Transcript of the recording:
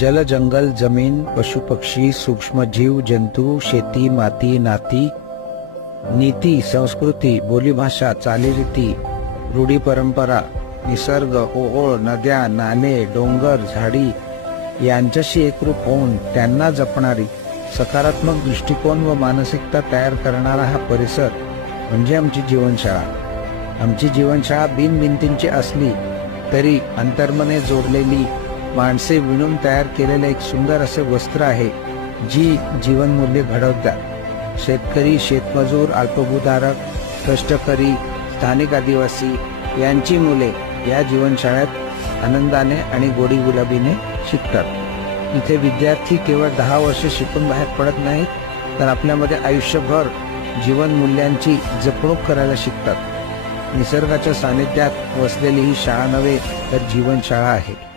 जल जंगल जमीन पशुपक्षी सूक्ष्मजीव सूक्ष्म जीव जंतू शेती माती नाती नीती संस्कृती बोलीभाषा चालीरीती रूढी परंपरा निसर्ग ओळ नद्या नाले डोंगर झाडी यांच्याशी एकरूप होऊन त्यांना जपणारी सकारात्मक दृष्टिकोन व मानसिकता तयार करणारा हा परिसर म्हणजे आमची जीवनशाळा. आमची जीवनशाळा बिनभिंतींची असली तरी अंतर्मने जोडलेली माणसे विणून तयार केलेले एक सुंदर असे वस्त्र आहे जी जीवनमूल्ये घडवतात. शेतकरी शेतमजूर अल्पभूधारक कष्टकरी स्थानिक आदिवासी यांची मुले या जीवनशाळेत आनंदाने आणि गोडी गुलाबीने शिकतात. इथे विद्यार्थी केवळ दहा वर्ष शिकून बाहेर पडत नाहीत तर आपल्यामध्ये आयुष्यभर जीवन मूल्यांची जपणूक करायला शिकतात. निसर्गाच्या सानिध्यात वसलेली ही शाळा नव्हे तर जीवनशाळा आहे.